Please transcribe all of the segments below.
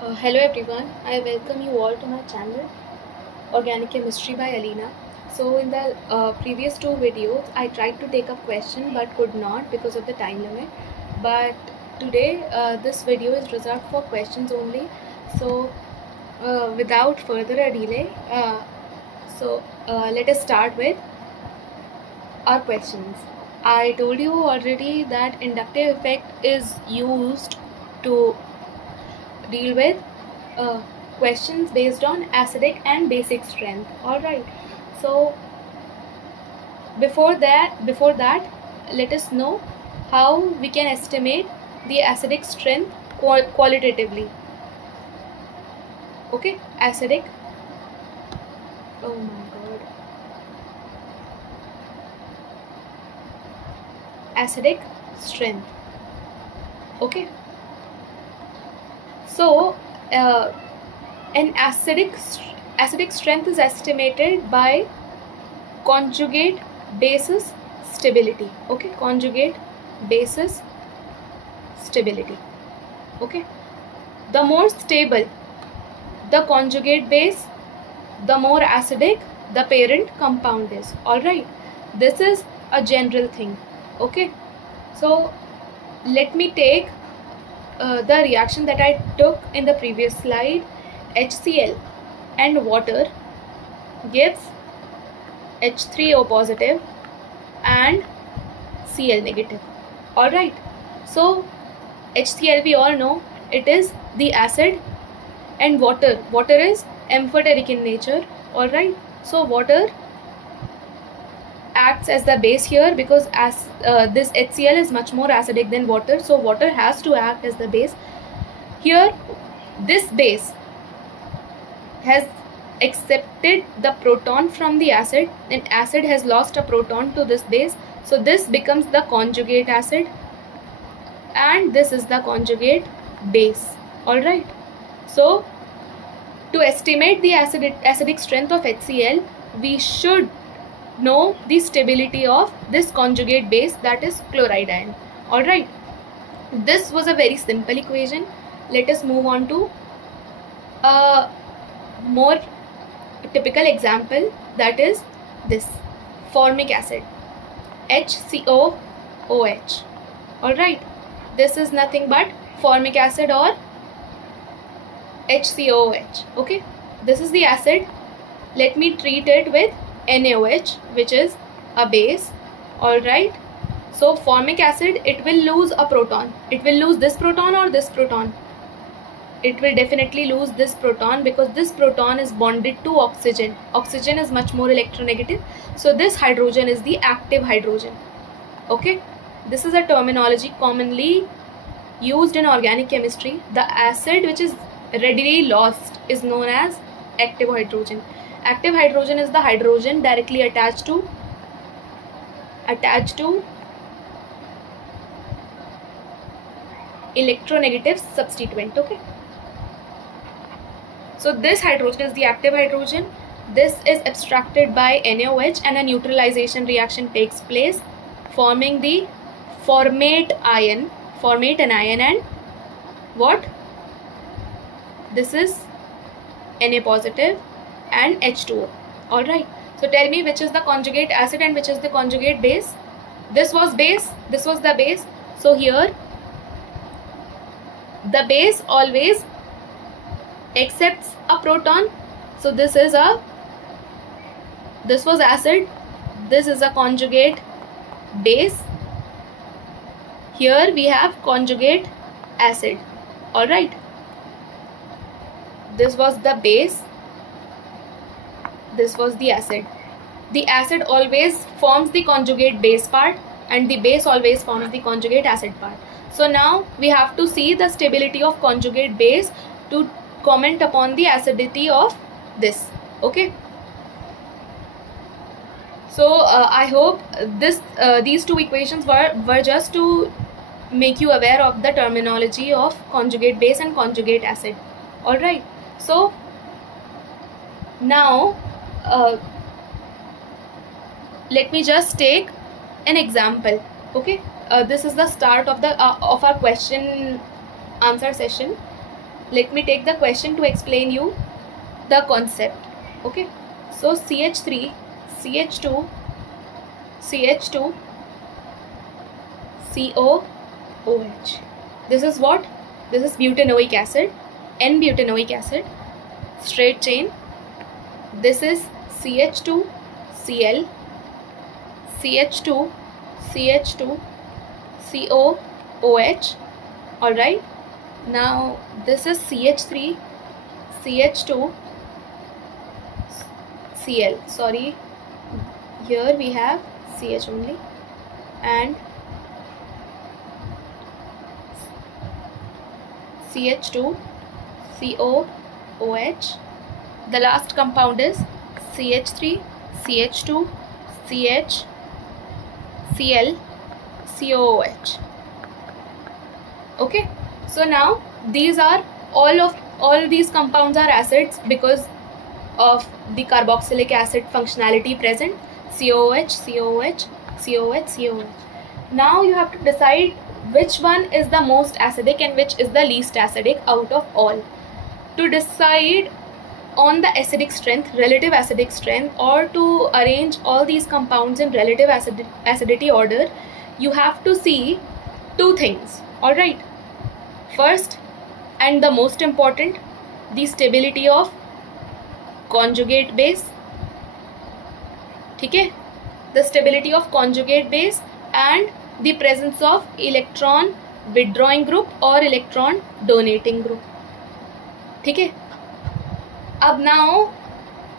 Hello everyone, I welcome you all to my channel Organic Chemistry by Alina. So in the previous two videos I tried to take a question but could not because of the time limit. But today this video is reserved for questions only. So without further delay, let us start with our questions. I told you already that inductive effect is used to deal with uh, questions based on acidic and basic strength. All right, so before that let us know how we can estimate the acidic strength qualitatively. Okay, acidic, oh my god, acidic strength. Okay, so uh, an acidic strength is estimated by conjugate basis stability. Okay, conjugate basis stability. Okay, the more stable the conjugate base, the more acidic the parent compound is. All right, this is a general thing. Okay, so let me take the reaction that I took in the previous slide. HCl and water gives H3O positive and Cl negative. All right, so HCl we all know it is the acid, and water is amphoteric in nature. All right, so water acts as the base here because as this HCl is much more acidic than water, so water has to act as the base here. This base has accepted the proton from the acid, and acid has lost a proton to this base, so this becomes the conjugate acid and this is the conjugate base. All right, so to estimate the acidic strength of HCl, we should know the stability of this conjugate base, that is chloride ion. All right, this was a very simple equation. Let us move on to a more typical example, that is this formic acid, HCOOH. All right, this is nothing but formic acid or HCOOH. Okay, this is the acid. Let me treat it with NaOH, which is a base. All right, so formic acid, it will lose a proton. It will lose this proton or this proton. It will definitely lose this proton because this proton is bonded to oxygen. Oxygen is much more electronegative, so this hydrogen is the active hydrogen. Okay, this is a terminology commonly used in organic chemistry. The acid which is readily lost is known as active hydrogen. Active hydrogen is the hydrogen directly attached to electronegative substituent. Okay, so this hydrogen is the active hydrogen. This is abstracted by NaOH and a neutralization reaction takes place, forming the formate anion, and what? This is Na positive and H2O. All right, so tell me which is the conjugate acid and which is the conjugate base. This was base, this was the base. So here the base always accepts a proton, so this was acid, this is a conjugate base. Here we have conjugate acid. All right, this was the base, this was the acid. The acid always forms the conjugate base part and the base always forms the conjugate acid part. So now we have to see the stability of conjugate base to comment upon the acidity of this. Okay, so I hope these two equations were just to make you aware of the terminology of conjugate base and conjugate acid. All right, so now let me just take an example. Okay, this is the start of our question answer session. let me take the question to explain you the concept. Okay, so CH3, CH2, CH2, COOH. This is what? This is butanoic acid, N-butanoic acid, straight chain. This is CH2, Cl, CH2, CH2, COOH. Alright. Now this is CH3, CH2, Cl. Sorry, here we have CH only, and CH2, COOH. The last compound is CH3, CH2, CH, Cl, COOH. Okay, so now these are all these compounds are acids because of the carboxylic acid functionality present. COOH, COOH, COOH, COOH. Now you have to decide which one is the most acidic and which is the least acidic out of all. To decide on the acidic strength, relative acidic strength, or to arrange all these compounds in relative acidity order, you have to see two things. Alright, first and the most important, the stability of conjugate base. Okay, the stability of conjugate base and the presence of electron withdrawing group or electron donating group. Okay. Ab now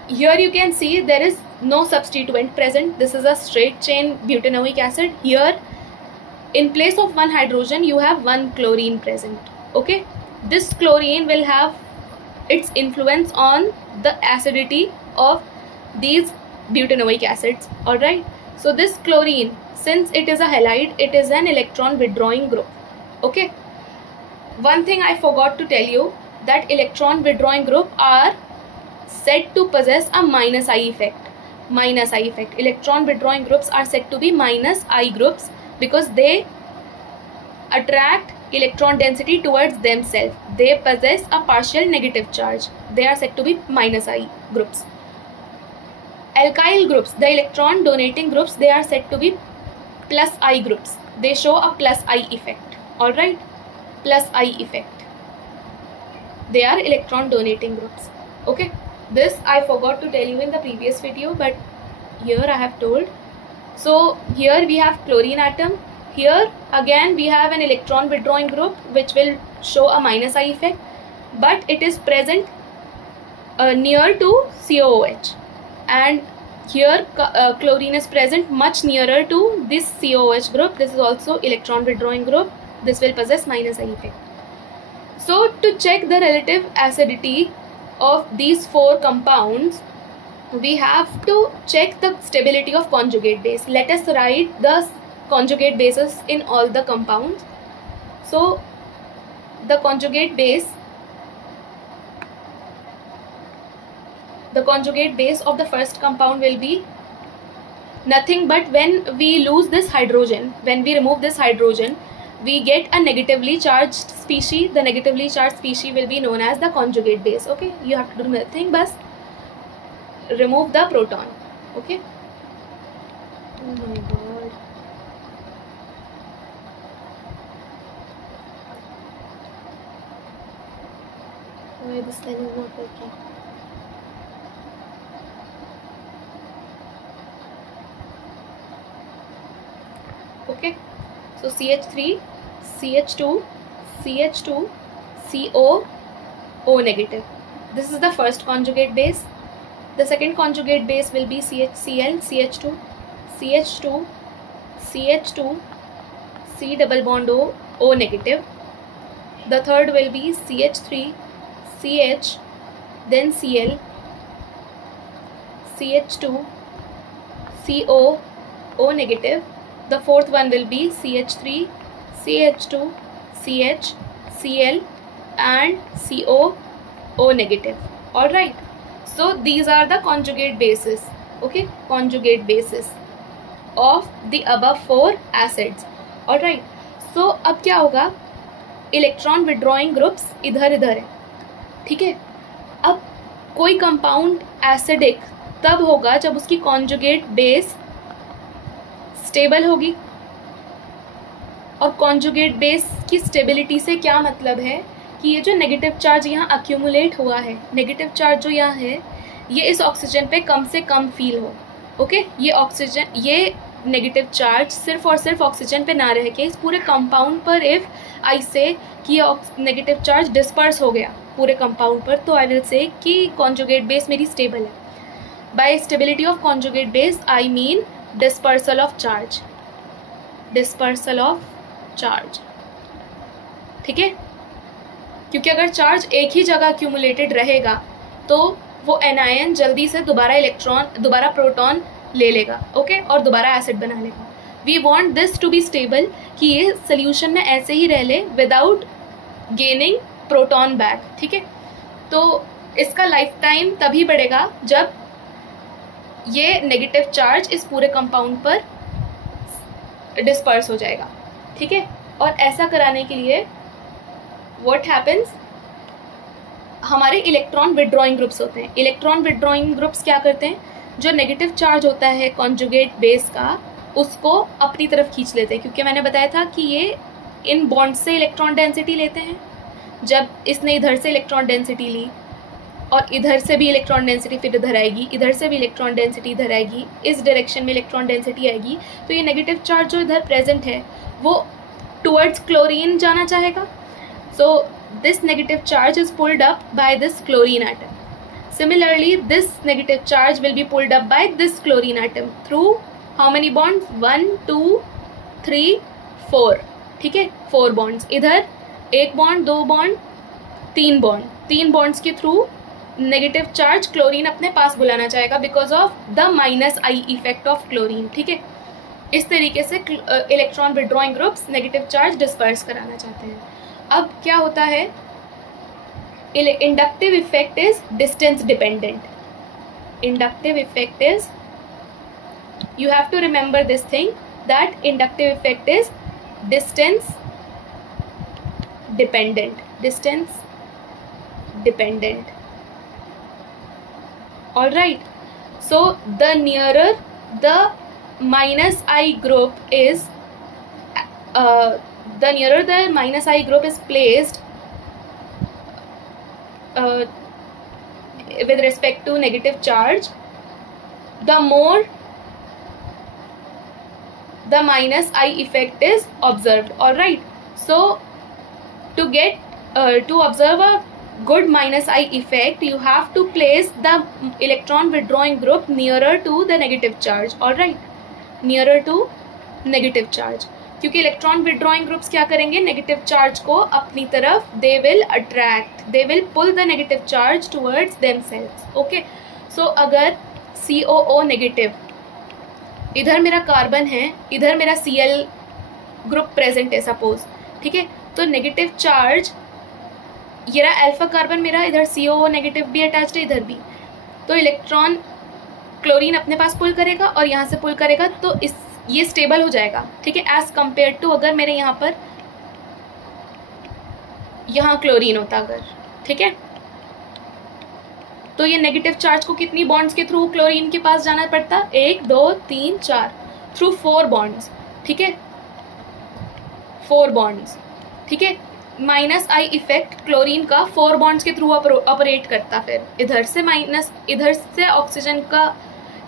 here you can see there is no substituent present. This is a straight chain butanoic acid. Here in place of one hydrogen you have one chlorine present. Okay, this chlorine will have its influence on the acidity of these butanoic acids. Alright, so this chlorine, since it is a halide, it is an electron withdrawing group. Okay, one thing I forgot to tell you, that electron withdrawing group are said to possess a minus I effect. Minus I effect. Electron withdrawing groups are said to be minus I groups because they attract electron density towards themselves. They possess a partial negative charge. They are said to be minus I groups. Alkyl groups, the electron donating groups, they are said to be plus I groups. They show a plus I effect. Alright, plus I effect. They are electron donating groups. Okay, this I forgot to tell you in the previous video, but here I have told. So here we have chlorine atom. Here again we have an electron withdrawing group which will show a minus I effect, but it is present near to COOH, and here chlorine is present much nearer to this COOH group. This is also electron withdrawing group. This will possess minus I effect. So to check the relative acidity of these four compounds, we have to check the stability of conjugate base. Let us write the conjugate bases in all the compounds. So the conjugate base of the first compound will be nothing but when we lose this hydrogen, when we remove this hydrogen, we get a negatively charged species. The negatively charged species will be known as the conjugate base. Okay, you have to do nothing but remove the proton. Okay. Oh my god. Why this pen is not working? Okay, so CH3, CH2, CH2, CO, negative. This is the first conjugate base. The second conjugate base will be CHCl, CH2, CH2, CH2, C double bond O negative. The third will be CH3, CH, then Cl, CH2, CO, negative. The fourth one will be CH3, CH2, CH, Cl and CO, negative. Alright. So these are the conjugate bases. Okay, conjugate bases of the above four acids. Alright. So अब क्या होगा, electron withdrawing groups इधर इधर है, ठीक है। अब कोई कंपाउंड एसिडिक तब होगा जब उसकी कॉन्जुगेट बेस स्टेबल होगी, और कॉन्जुगेट बेस की स्टेबिलिटी से क्या मतलब है कि ये जो नेगेटिव चार्ज यहाँ अक्यूमुलेट हुआ है, नेगेटिव चार्ज जो यहाँ है, ये इस ऑक्सीजन पे कम से कम फील हो। ओके, ये ऑक्सीजन, ये नेगेटिव चार्ज सिर्फ और सिर्फ ऑक्सीजन पे ना रह के इस पूरे कंपाउंड पर, इफ आई से कि ये नेगेटिव चार्ज डिस्पर्स हो गया पूरे कंपाउंड पर, तो आई विल से कि कॉन्जुगेट बेस मेरी स्टेबल है। By stability of conjugate base I mean dispersal of charge, dispersal of charge, ठीक है। क्योंकि अगर चार्ज एक ही जगह अक्यूमुलेटेड रहेगा तो वो एनायन जल्दी से दोबारा प्रोटॉन ले लेगा, ओके, और दोबारा एसिड बना लेगा। We want this to be stable, कि ये सोल्यूशन में ऐसे ही रह ले विदाउट गेनिंग प्रोटॉन बैक, ठीक है। तो इसका लाइफ टाइम तभी बढ़ेगा जब ये नेगेटिव चार्ज इस पूरे कंपाउंड पर डिस्पर्स हो जाएगा, ठीक है। और ऐसा कराने के लिए व्हाट हैपेंस, हमारे इलेक्ट्रॉन विड्रॉइंग ग्रुप्स होते हैं। इलेक्ट्रॉन विड्रॉइंग ग्रुप्स क्या करते हैं, जो नेगेटिव चार्ज होता है कॉन्जुगेट बेस का, उसको अपनी तरफ खींच लेते हैं। क्योंकि मैंने बताया था कि ये इन बॉन्ड से इलेक्ट्रॉन डेंसिटी लेते हैं। जब इसने इधर से इलेक्ट्रॉन डेंसिटी ली और इधर से भी इलेक्ट्रॉन डेंसिटी फिर इधर आएगी, इधर से भी इलेक्ट्रॉन डेंसिटी इधर आएगी, इस डायरेक्शन में इलेक्ट्रॉन डेंसिटी आएगी, तो ये नेगेटिव चार्ज जो इधर प्रेजेंट है वो टुवर्ड्स क्लोरीन जाना चाहेगा। So this negative charge is pulled up by this chlorine atom. Similarly, this negative charge will be pulled up by this chlorine atom through how many bonds? 1, 2, 3, 4. ठीक है, 4 bonds. इधर 1 bond, 2 bond, 3 bond. 3 bonds के through negative charge chlorine अपने पास बुलाना चाहेगा because of the -I effect of chlorine, ठीक है। इस तरीके से electron withdrawing groups negative charge disperse कराना चाहते हैं। अब क्या होता है, inductive effect is distance dependent. Inductive effect is, you have to remember this thing, that inductive effect is distance dependent, distance dependent. All right, so the nearer the -I group is, the nearer the -I group is placed with respect to negative charge, the more the -I effect is observed. All right, so to observe a good -I effect, you have to place the electron withdrawing group nearer to the negative charge. All right, nearer to negative charge, क्योंकि electron withdrawing groups क्या करेंगे, negative charge को अपनी तरफ, they will attract, they will pull the negative charge towards themselves. Okay, so अगर COO negative, इधर मेरा carbon है, इधर मेरा Cl ग्रुप प्रेजेंट है सपोज, ठीक है, तो नेगेटिव चार्ज, ये रहा अल्फा कार्बन मेरा, इधर COO नेगेटिव भी अटैच्ड है, इधर भी, तो इलेक्ट्रॉन क्लोरीन अपने पास पुल करेगा और यहाँ से पुल करेगा, तो ये स्टेबल हो जाएगा, ठीक है, एज कंपेयर टू अगर मेरे यहाँ पर यहाँ क्लोरीन होता अगर, ठीक है। तो ये नेगेटिव चार्ज को कितनी बॉन्ड्स के थ्रू क्लोरीन के पास जाना पड़ता, 1, 2, 3, 4, थ्रू 4 बॉन्ड्स, ठीक है, 4 बॉन्ड्स, ठीक है। -I इफेक्ट क्लोरीन का 4 बॉन्ड्स के थ्रू ऑपरेट करता, फिर इधर से ऑक्सीजन का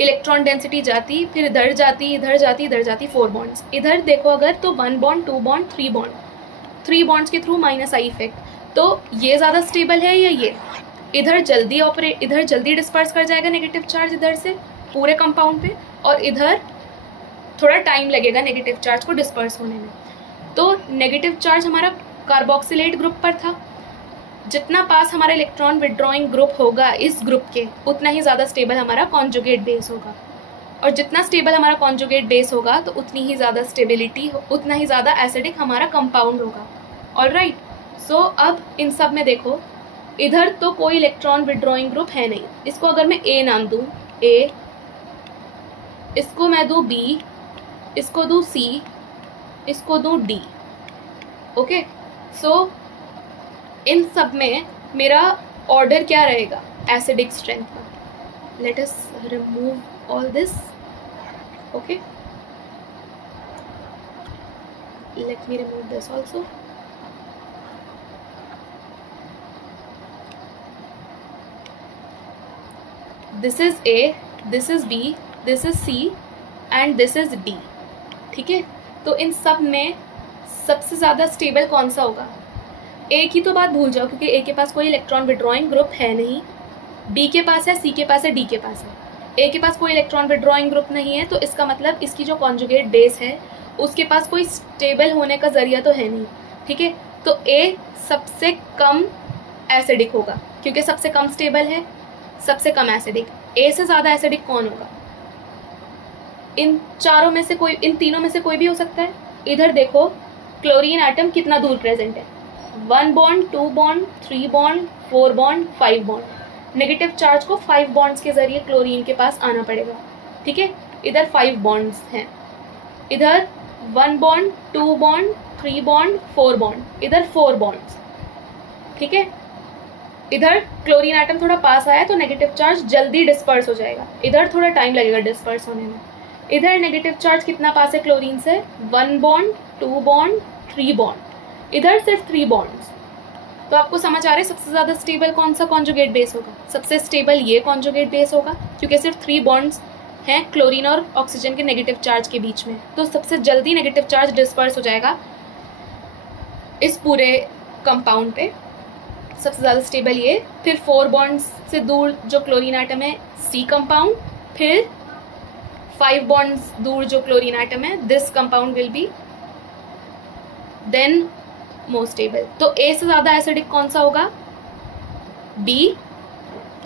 इलेक्ट्रॉन डेंसिटी जाती, फिर इधर जाती, इधर जाती, इधर जाती, 4 बॉन्ड्स, इधर देखो अगर तो 1 बॉन्ड, 2 बॉन्ड, 3 बॉन्ड्स के थ्रू -I इफेक्ट। तो ये ज़्यादा स्टेबल है या ये, इधर जल्दी डिस्पर्स कर जाएगा नेगेटिव चार्ज इधर से पूरे कंपाउंड पे, और इधर थोड़ा टाइम लगेगा नेगेटिव चार्ज को डिस्पर्स होने में। तो नेगेटिव चार्ज हमारा कार्बोक्सिलेट ग्रुप पर था, जितना पास हमारा इलेक्ट्रॉन विड्रॉइंग ग्रुप होगा इस ग्रुप के, उतना ही ज़्यादा स्टेबल हमारा कॉन्जुगेट बेस होगा, और जितना स्टेबल हमारा कॉन्जुगेट बेस होगा तो उतनी ही ज़्यादा स्टेबिलिटी, उतना ही ज़्यादा एसिडिक हमारा कंपाउंड होगा। ऑल राइट, सो अब इन सब में देखो, इधर तो कोई इलेक्ट्रॉन विड्रॉइंग ग्रुप है नहीं, इसको अगर मैं A नाम दूँ, A, इसको मैं दूँ B, इसको दूँ C, इसको दूँ D, ओके। सो इन सब में मेरा ऑर्डर क्या रहेगा एसिडिक स्ट्रेंथ का। Let us remove all this, okay, let me remove this also. This is A, this is B, this is C and this is D, ठीक है। तो इन सब में सबसे ज़्यादा स्टेबल कौन सा होगा? A की तो बात भूल जाओ क्योंकि A के पास कोई इलेक्ट्रॉन विड्रॉइंग ग्रुप है नहीं, B के पास है, C के पास है, D के पास है। A के पास कोई इलेक्ट्रॉन विड्रॉइंग ग्रुप नहीं है, तो इसका मतलब इसकी जो कॉन्जुगेट बेस है उसके पास कोई स्टेबल होने का जरिया तो है नहीं, ठीक है। तो ए सबसे कम एसिडिक होगा क्योंकि सबसे कम स्टेबल है, सबसे कम एसिडिक। ए से ज़्यादा एसिडिक कौन होगा? इन चारों में से कोई, इन तीनों में से कोई भी हो सकता है। इधर देखो क्लोरीन एटम कितना दूर प्रेजेंट है, 1 bond, 2 bond, 3 bond, 4 bond, 5 bond. Negative charge को 5 बॉन्ड्स के जरिए क्लोरीन के पास आना पड़ेगा, ठीक है। इधर 5 बॉन्ड्स हैं, इधर 1 बॉन्ड, 2 बॉन्ड, 3 बॉन्ड, 4 बॉन्ड, इधर 4 बॉन्ड्स, ठीक है। इधर क्लोरीन एटम थोड़ा पास आया तो नेगेटिव चार्ज जल्दी डिस्पर्स हो जाएगा, इधर थोड़ा टाइम लगेगा डिस्पर्स होने में। इधर नेगेटिव चार्ज कितना पास है क्लोरीन से? 1 बॉन्ड, 2 बॉन्ड, 3 बॉन्ड, इधर सिर्फ 3 बॉन्ड्स। तो आपको समझ आ रहा है सबसे ज़्यादा स्टेबल कौन सा कॉन्जुगेट बेस होगा? सबसे स्टेबल ये कॉन्जुगेट बेस होगा क्योंकि सिर्फ 3 बॉन्ड्स हैं क्लोरीन और ऑक्सीजन के नेगेटिव चार्ज के बीच में, तो सबसे जल्दी नेगेटिव चार्ज डिस्पर्स हो जाएगा इस पूरे कंपाउंड पे। सबसे ज़्यादा स्टेबल ये। फिर 4 बॉन्ड्स से दूर जो क्लोरीन एटम है सी कंपाउंड, फिर 5 बॉन्ड्स दूर जो क्लोरीन एटम है this compound will be then most stable. तो ए से ज़्यादा एसिडिक कौन सा होगा? बी,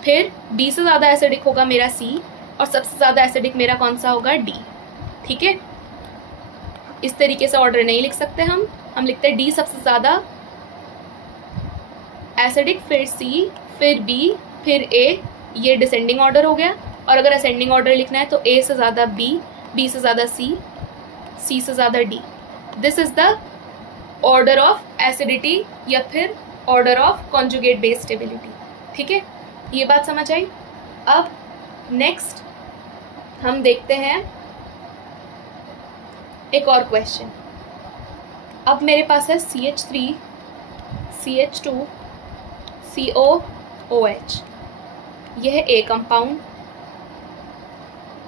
फिर बी से ज़्यादा एसिडिक होगा मेरा सी, और सबसे ज़्यादा एसिडिक मेरा कौन सा होगा? डी, ठीक है। इस तरीके से ऑर्डर नहीं लिख सकते हम लिखते हैं डी सबसे ज़्यादा एसिडिक, फिर सी, फिर बी, फिर ए। ये डिसेंडिंग ऑर्डर हो गया। और अगर असेंडिंग ऑर्डर लिखना है तो ए से ज़्यादा बी, बी से ज़्यादा सी, सी से ज़्यादा D. This is the order of acidity या फिर order of conjugate base stability, ठीक है। ये बात समझ आई। अब नेक्स्ट हम देखते हैं एक और क्वेश्चन। अब मेरे पास है CH3, CH2, COOH, यह है ए कंपाउंड।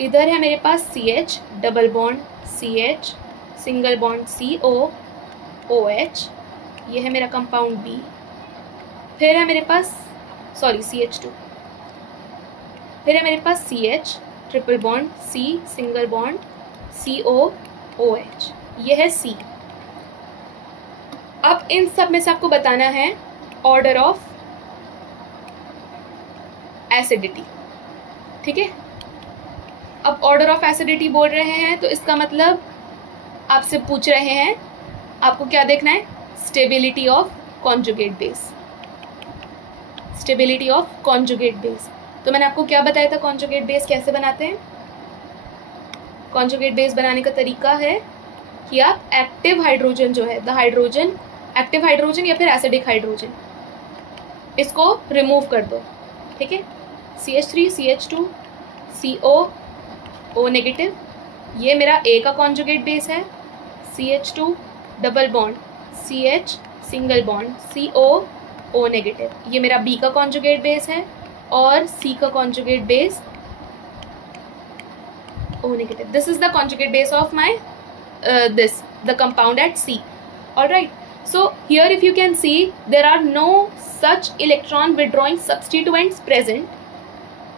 इधर है मेरे पास CH double bond CH, single bond COOH, यह है मेरा कंपाउंड बी। फिर है मेरे पास CH2, फिर है मेरे पास CH triple bond C, single bond COOH, यह है C। अब इन सब में से आपको बताना है ऑर्डर ऑफ एसिडिटी, ठीक है। अब ऑर्डर ऑफ एसिडिटी बोल रहे हैं तो इसका मतलब आपसे पूछ रहे हैं आपको क्या देखना है? Stability of conjugate base, stability of conjugate base. तो मैंने आपको क्या बताया था कॉन्जुगेट बेस कैसे बनाते हैं? कॉन्जुगेट बेस बनाने का तरीका है कि आप एक्टिव हाइड्रोजन जो है, द हाइड्रोजन, एक्टिव हाइड्रोजन या फिर एसिडिक हाइड्रोजन, इसको रिमूव कर दो, ठीक है। CH3, CH2, CO नेगेटिव, ये मेरा ए का कॉन्जुगेट बेस है। CH2 double bond CH, single bond CO negative, ये मेरा बी का कॉन्जुगेट बेस है। और सी का conjugate base O negative. This is the conjugate base of my the compound at C. All right. So here if you can see there are no such electron withdrawing substituents present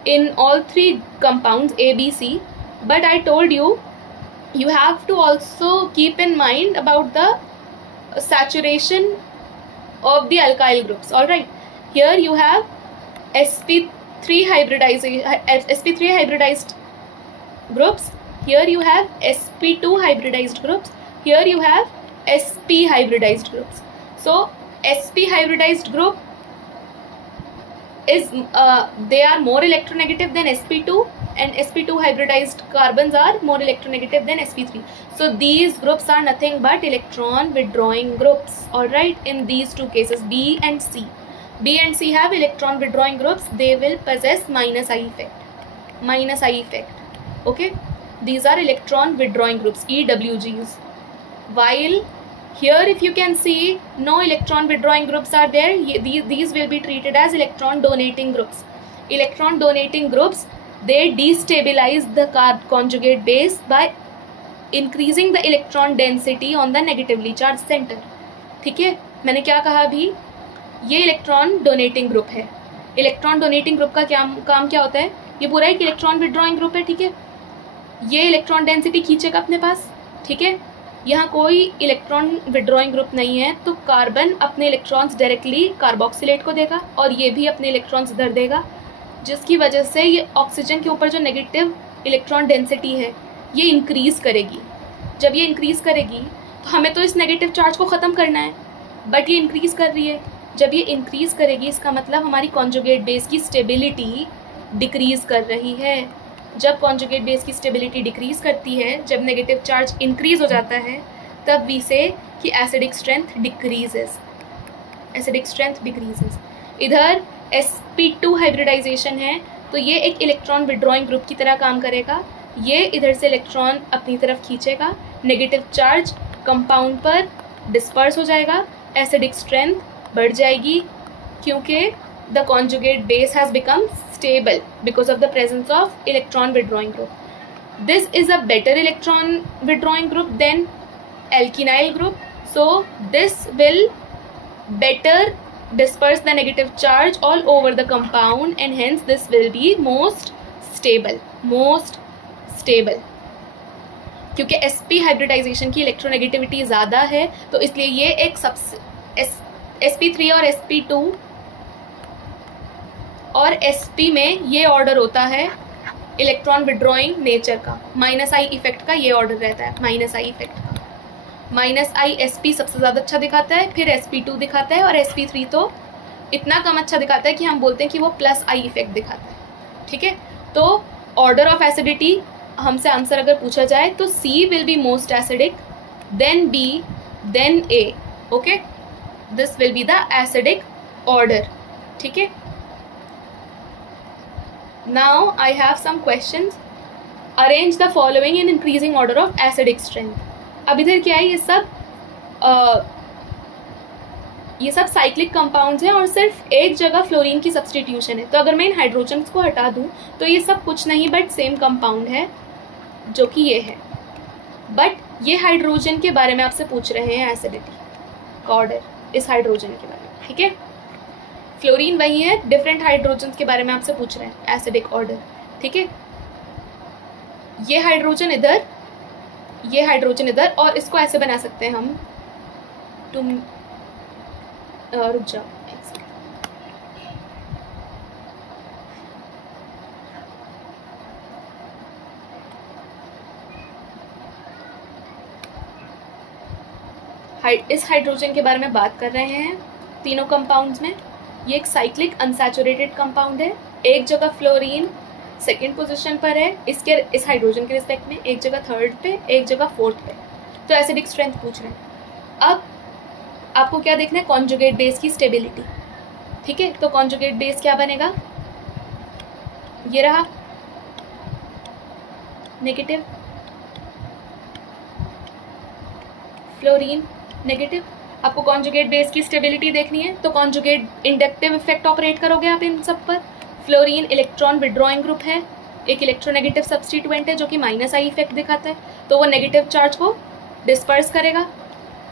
in all three compounds A, B, C. But I told you have to also keep in mind about the saturation of the alkyl groups. All right. Here you have sp3 hybridized groups. Here you have sp2 hybridized groups. Here you have sp hybridized groups. So sp hybridized group is they are more electronegative than sp2, and sp2 hybridized carbons are more electronegative than sp3. So these groups are nothing but electron withdrawing groups. All right, in these two cases B and C. B and C have electron withdrawing groups. They will possess minus I effect. Minus I effect. Okay. These are electron withdrawing groups, EWGs. While here, if you can see, no electron withdrawing groups are there. These will be treated as electron donating groups. Electron donating groups, they destabilize the conjugate base by increasing the electron density on the negatively charged center. ठीक है, मैंने क्या कहा अभी, ये electron donating group है. Electron donating group का क्या काम क्या होता है, ये पूरा एक इलेक्ट्रॉन विड्रॉइंग ग्रुप है. ठीक है, ये इलेक्ट्रॉन डेंसिटी खींचेगा अपने पास. ठीक है, यहाँ कोई इलेक्ट्रॉन विड्रॉइंग ग्रुप नहीं है, तो कार्बन अपने इलेक्ट्रॉन्स डायरेक्टली कार्बोक्सिलेट को देगा और ये भी अपने इलेक्ट्रॉन्स इधर देगा, जिसकी वजह से ये ऑक्सीजन के ऊपर जो नेगेटिव इलेक्ट्रॉन डेंसिटी है ये इंक्रीज़ करेगी. जब ये इंक्रीज़ करेगी तो हमें तो इस नेगेटिव चार्ज को ख़त्म करना है, बट ये इंक्रीज़ कर रही है. जब ये इंक्रीज़ करेगी इसका मतलब हमारी कॉन्जुगेट बेस की स्टेबिलिटी डिक्रीज़ कर रही है. जब कॉन्जुगेट बेस की स्टेबिलिटी डिक्रीज़ करती है, जब नेगेटिव चार्ज इंक्रीज़ हो जाता है, तब वी से कि acidic strength decreases. Acidic strength decreases. इधर sp2 हाइब्रिडाइजेशन है, तो ये एक इलेक्ट्रॉन विड्रॉइंग ग्रुप की तरह काम करेगा. ये इधर से इलेक्ट्रॉन अपनी तरफ खींचेगा, नेगेटिव चार्ज कंपाउंड पर डिस्पर्स हो जाएगा, एसिडिक स्ट्रेंथ बढ़ जाएगी, क्योंकि the conjugate base has become stable because of the presence of electron withdrawing group. This is a better electron withdrawing group than alkenyl group, so this will better disperse the negative charge all over the compound and hence this will be most stable. क्योंकि sp hybridisation की electronegativity ज़्यादा है, तो इसलिए ये एक sp3 और sp2 और sp में ये ऑर्डर होता है इलेक्ट्रॉन विड्रॉइंग नेचर का. माइनस आई इफेक्ट का ये ऑर्डर रहता है. माइनस आई इफेक्ट का माइनस आई sp सबसे ज़्यादा अच्छा दिखाता है, फिर sp2 दिखाता है, और sp3 तो इतना कम अच्छा दिखाता है कि हम बोलते हैं कि वो प्लस आई इफेक्ट दिखाता है. ठीक है, तो ऑर्डर ऑफ एसिडिटी हमसे आंसर अगर पूछा जाए तो C will be most acidic, then B, then A. Okay, this will be the acidic order. ठीक है, now I have some questions. Arrange the following in increasing order of acidic strength. अब इधर क्या है, ये सब साइक्लिक कंपाउंड्स हैं और सिर्फ एक जगह फ्लोरीन की सब्सटीट्यूशन है. तो अगर मैं इन हाइड्रोजन्स को हटा दूं तो ये सब कुछ नहीं बट सेम कंपाउंड है, जो कि ये है. बट ये हाइड्रोजन के बारे में आपसे पूछ रहे हैं एसिडिटी का ऑर्डर, इस हाइड्रोजन के बारे में. ठीक है, फ्लोरीन वही है, डिफरेंट हाइड्रोजन के बारे में आपसे पूछ रहे हैं एसिडिक ऑर्डर. ठीक है, ये हाइड्रोजन इधर, ये हाइड्रोजन इधर, और इसको ऐसे बना सकते हैं हम. तुम रुक जाओ, इस हाइड्रोजन के बारे में बात कर रहे हैं. तीनों कंपाउंड्स में ये एक साइक्लिक अनसैचुरेटेड कंपाउंड है. एक जगह फ्लोरीन सेकेंड पोजीशन पर है इसके, इस हाइड्रोजन के रिस्पेक्ट में, एक जगह थर्ड पे, एक जगह फोर्थ पे. तो एसिडिक स्ट्रेंथ पूछ रहे हैं. अब आपको क्या देखना है, कॉन्जुगेट बेस की स्टेबिलिटी. ठीक है, तो कॉन्जुगेट बेस क्या बनेगा, ये रहा नेगेटिव, फ्लोरीन नेगेटिव. आपको कॉन्जुगेट बेस की स्टेबिलिटी देखनी है तो कॉन्जुगेट इंडक्टिव इफेक्ट ऑपरेट करोगे आप इन सब पर. फ्लोरीन इलेक्ट्रॉन विड्रॉइंग ग्रुप है, एक इलेक्ट्रोनेगेटिव सब्स्टिट्यूएंट है जो कि माइनस आई इफेक्ट दिखाता है, तो वो नेगेटिव चार्ज को डिस्पर्स करेगा.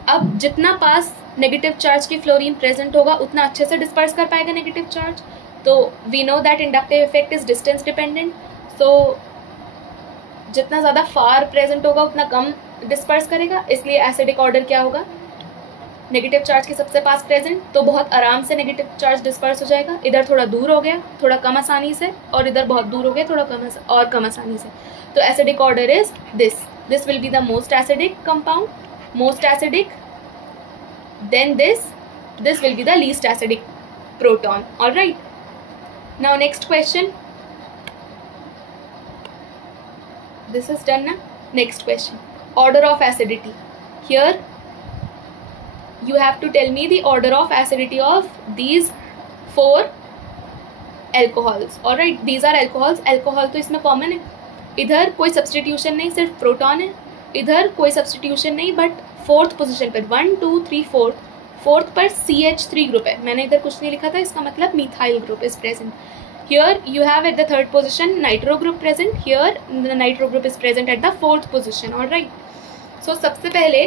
अब जितना पास नेगेटिव चार्ज की फ्लोरीन प्रेजेंट होगा उतना अच्छे से डिस्पर्स कर पाएगा नेगेटिव चार्ज. तो we know that inductive effect is distance dependent, so जितना ज़्यादा फार प्रेजेंट होगा उतना कम डिस्पर्स करेगा. इसलिए एसिडिक ऑर्डर क्या होगा, नेगेटिव चार्ज के सबसे पास प्रेजेंट, तो बहुत आराम से नेगेटिव चार्ज डिस्पर्स हो जाएगा. इधर थोड़ा दूर हो गया थोड़ा कम आसानी से, और इधर बहुत दूर हो गया थोड़ा कम आसानी से. तो acidic order is this will be the most acidic compound, most acidic, then this will be the least acidic proton. Alright, now next question. This is done ना. Next question, order of acidity. Here you have to tell me the order of acidity of these 4 alcohols. Alright, these are alcohols. Alcohol तो इसमें common है. इधर कोई substitution नहीं, सिर्फ proton है. इधर कोई सब्सटीट्यूशन नहीं, बट फोर्थ पोजीशन पर 1 2 3 फोर्थ पर CH3 ग्रुप है. मैंने इधर कुछ नहीं लिखा था, इसका मतलब methyl group is present. Here you have at the third position nitro group present. Here the nitro group is present at the fourth position. All right. So सबसे पहले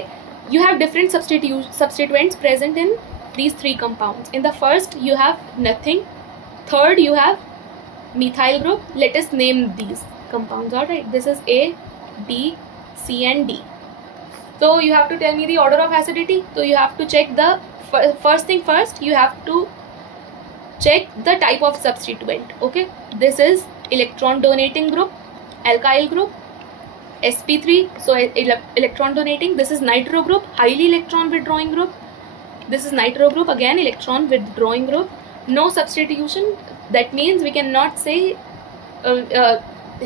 you have different substituents present in these three compounds. In the first you have nothing. Third you have methyl group. Let us name these compounds. All right. This is A, B, C and D. So you have to tell me the order of acidity. So you have to check the first thing first. You have to check the type of substituent. Okay, this is electron donating group, alkyl group, sp3, so electron donating. This is nitro group, highly electron withdrawing group. This is nitro group, again electron withdrawing group. No substitution, that means we cannot say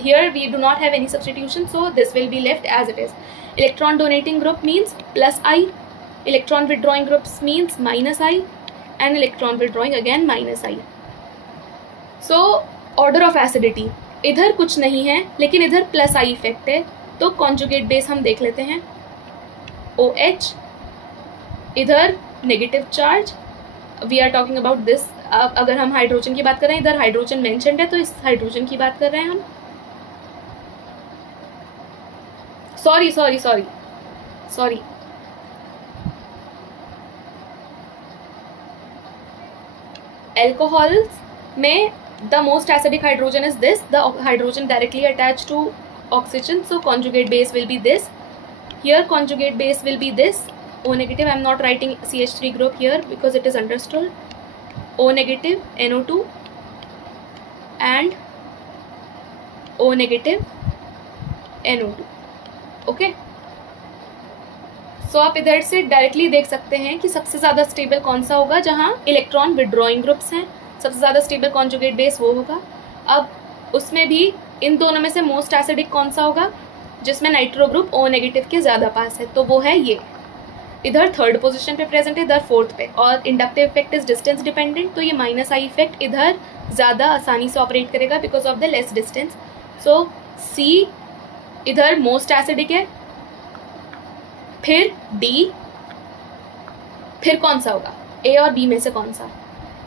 here we do not have any substitution, so this will be left as it is. Electron donating group means plus I, electron withdrawing groups means minus I, and electron withdrawing again minus I. So order of acidity, इधर कुछ नहीं है लेकिन इधर plus I effect है, तो conjugate base हम देख लेते हैं. OH, इधर negative charge. We are talking about this. अगर हम हाइड्रोजन की बात कर रहे हैं, इधर हाइड्रोजन मेंशन्ड है, तो इस हाइड्रोजन की बात कर रहे हैं हम. सॉरी alcohols में the most acidic hydrogen is this, the hydrogen directly attached to oxygen, so conjugate base will be this. Here conjugate base will be this, O negative. I am not writing CH3 group here because it is understood. O negative NO2 and O negative NO2. Okay, so आप इधर से directly देख सकते हैं कि सबसे ज़्यादा stable कौन सा होगा, जहाँ इलेक्ट्रॉन विड्रॉइंग ग्रुप्स हैं. सबसे ज़्यादा स्टेबल कॉन्जुगेट बेस वो होगा. अब उसमें भी इन दोनों में से मोस्ट एसिडिक कौन सा होगा, जिसमें नाइट्रो ग्रुप O नेगेटिव के ज़्यादा पास है, तो वो है ये. इधर थर्ड पोजीशन पे प्रेजेंट है, इधर फोर्थ पे. और inductive effect is distance dependent, तो ये माइनस आई इफेक्ट इधर ज़्यादा आसानी से ऑपरेट करेगा because of the less distance. So C इधर मोस्ट एसिडिक है. फिर D, फिर कौन सा होगा, A और B में से कौन सा.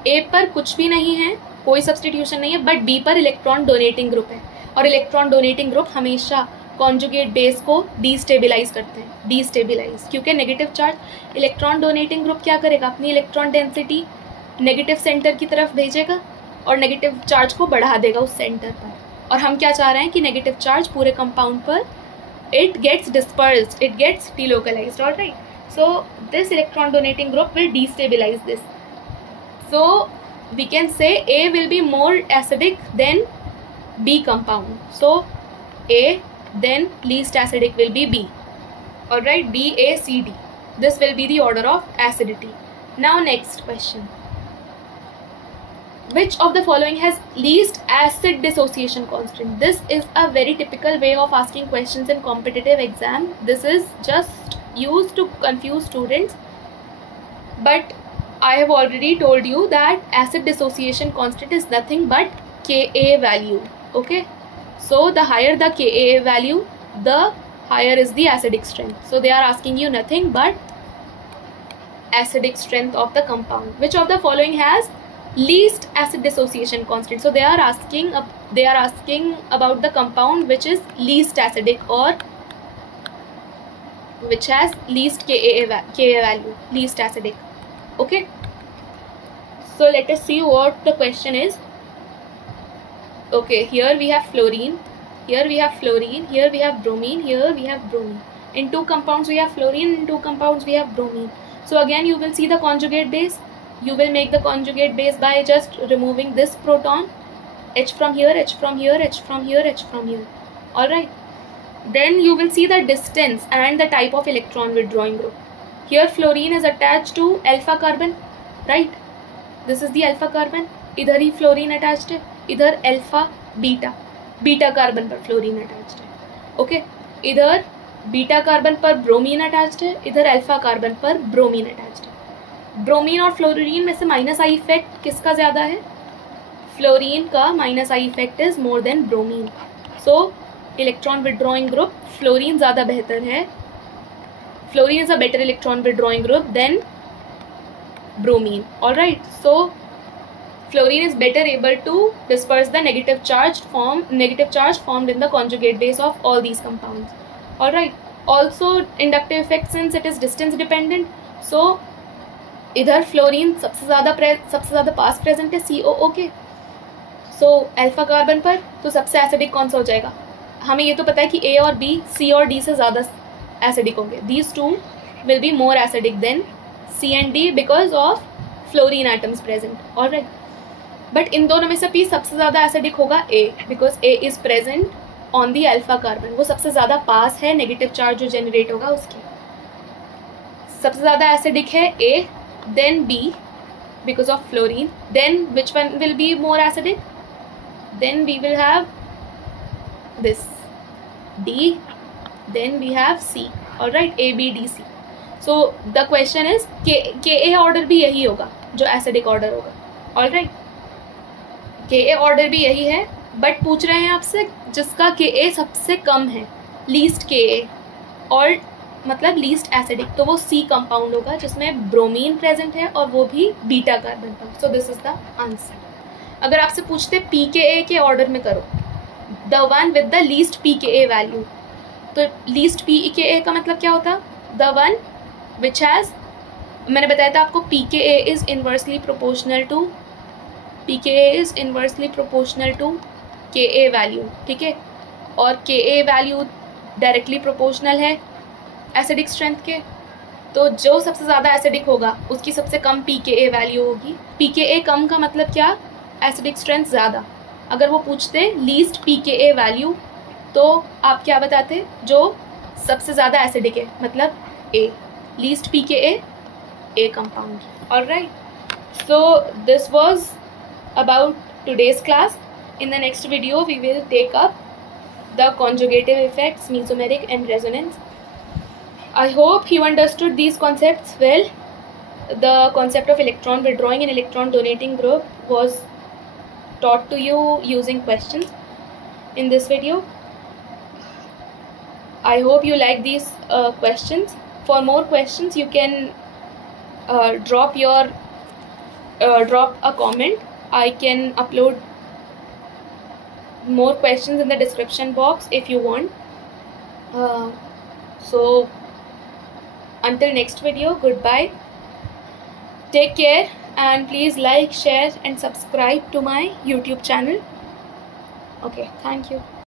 A पर कुछ भी नहीं है, कोई सब्सटीट्यूशन नहीं है, बट B पर इलेक्ट्रॉन डोनेटिंग ग्रुप है. और इलेक्ट्रॉन डोनेटिंग ग्रुप हमेशा कॉन्जुगेट बेस को डीस्टेबिलाइज करते हैं. डीस्टेबिलाइज क्योंकि negative charge. Electron donating group क्या करेगा, अपनी इलेक्ट्रॉन डेंसिटी नेगेटिव सेंटर की तरफ भेजेगा और नेगेटिव चार्ज को बढ़ा देगा उस सेंटर पर. और हम क्या चाह रहे हैं कि नेगेटिव चार्ज पूरे कंपाउंड पर it gets dispersed, it gets delocalized. All right, so this electron donating group will destabilize this. So we can say A will be more acidic than B compound. So A, then least acidic will be B. All right, B, A, C, D. This will be the order of acidity. Now next question. Which of the following has least acid dissociation constant? This is a very typical way of asking questions in competitive exam. This is just used to confuse students. But I have already told you that acid dissociation constant is nothing but Ka value. Okay. So the higher the Ka value, the higher is the acidic strength. So they are asking you nothing but acidic strength of the compound. Which of the following has least acid dissociation constant? So they are asking about the compound which is least acidic or which has least Ka value, least acidic. Okay, so let us see what the question is. Okay, here we have fluorine, here we have fluorine, here we have bromine, here we have bromine. In two compounds we have fluorine, in two compounds we have bromine. So again you will see the conjugate base. You will make the conjugate base by just removing this proton, H from here, H from here, H from here, H from here. Alright. Then you will see the distance and the type of electron withdrawing group. Here fluorine is attached to alpha carbon, right? This is the alpha carbon. इधर ही fluorine attached है. इधर alpha beta carbon पर fluorine attached है. Okay. इधर beta carbon पर bromine attached है. इधर alpha carbon पर bromine attached है. ब्रोमीन और फ्लोरीन में से माइनस आई इफेक्ट किसका ज़्यादा है? फ्लोरीन का minus I effect is more than bromine. So electron withdrawing group fluorine ज़्यादा बेहतर है. Fluorine is a better electron withdrawing group than bromine. Alright, so fluorine is better able to disperse the negative charge formed in the conjugate base of all these compounds. Alright, also inductive effect since it is distance dependent. So इधर fluorine सबसे ज़्यादा पास present है COO के. So alpha carbon पर तो सबसे acidic कौन सा हो जाएगा? हमें ये तो पता है कि A और B C और D से ज़्यादा एसिडिक होंगे. These two will be more acidic than C and D because of fluorine atoms present. Alright, but in दोनों में से P सबसे ज़्यादा एसिडिक होगा A because A is present on the alpha carbon. वो सबसे ज़्यादा पास है, नेगेटिव चार्ज जो जनरेट होगा उसकी. सबसे ज़्यादा एसिडिक है A, then B because of fluorine. Then which one will be more acidic? Then we will have this D, then we have C. Alright, A B D C. So the question is K A order भी यही होगा जो acidic order होगा. Alright, के A order भी यही है, but पूछ रहे हैं आपसे जिसका के ए सबसे कम है, लीस्ट के ए और मतलब लीस्ट एसिडिक, तो वो सी कंपाउंड होगा जिसमें ब्रोमीन प्रेजेंट है और वो भी बीटा कार्बन पर. So this is the answer. अगर आपसे पूछते पी के ए के ऑर्डर में करो, the one with the least P K A value, तो लीस्ट पी के ए का मतलब क्या होता? द वन विच हैज़, मैंने बताया था आपको p K A is inversely proportional to K A value. ठीक है, और K A value directly proportional है एसिडिक स्ट्रेंथ के. तो जो सबसे ज़्यादा एसिडिक होगा उसकी सबसे कम पी के ए वैल्यू होगी. पी के ए कम का मतलब क्या? एसिडिक स्ट्रेंथ ज़्यादा. अगर वो पूछते least P K A value तो आप क्या बताते? जो सबसे ज़्यादा एसिडिक है, मतलब ए. Least pKa, A compound. Alright, so this was about today's class. In the next video we will take up the conjugative effects, mesomeric and resonance. I hope you understood these concepts well. The concept of electron withdrawing and electron donating group was taught to you using questions in this video. I hope you like these questions. For more questions, you can drop a comment. I can upload more questions in the description box if you want. So until next video, goodbye. Take care and please like, share and subscribe to my YouTube channel. Okay, thank you.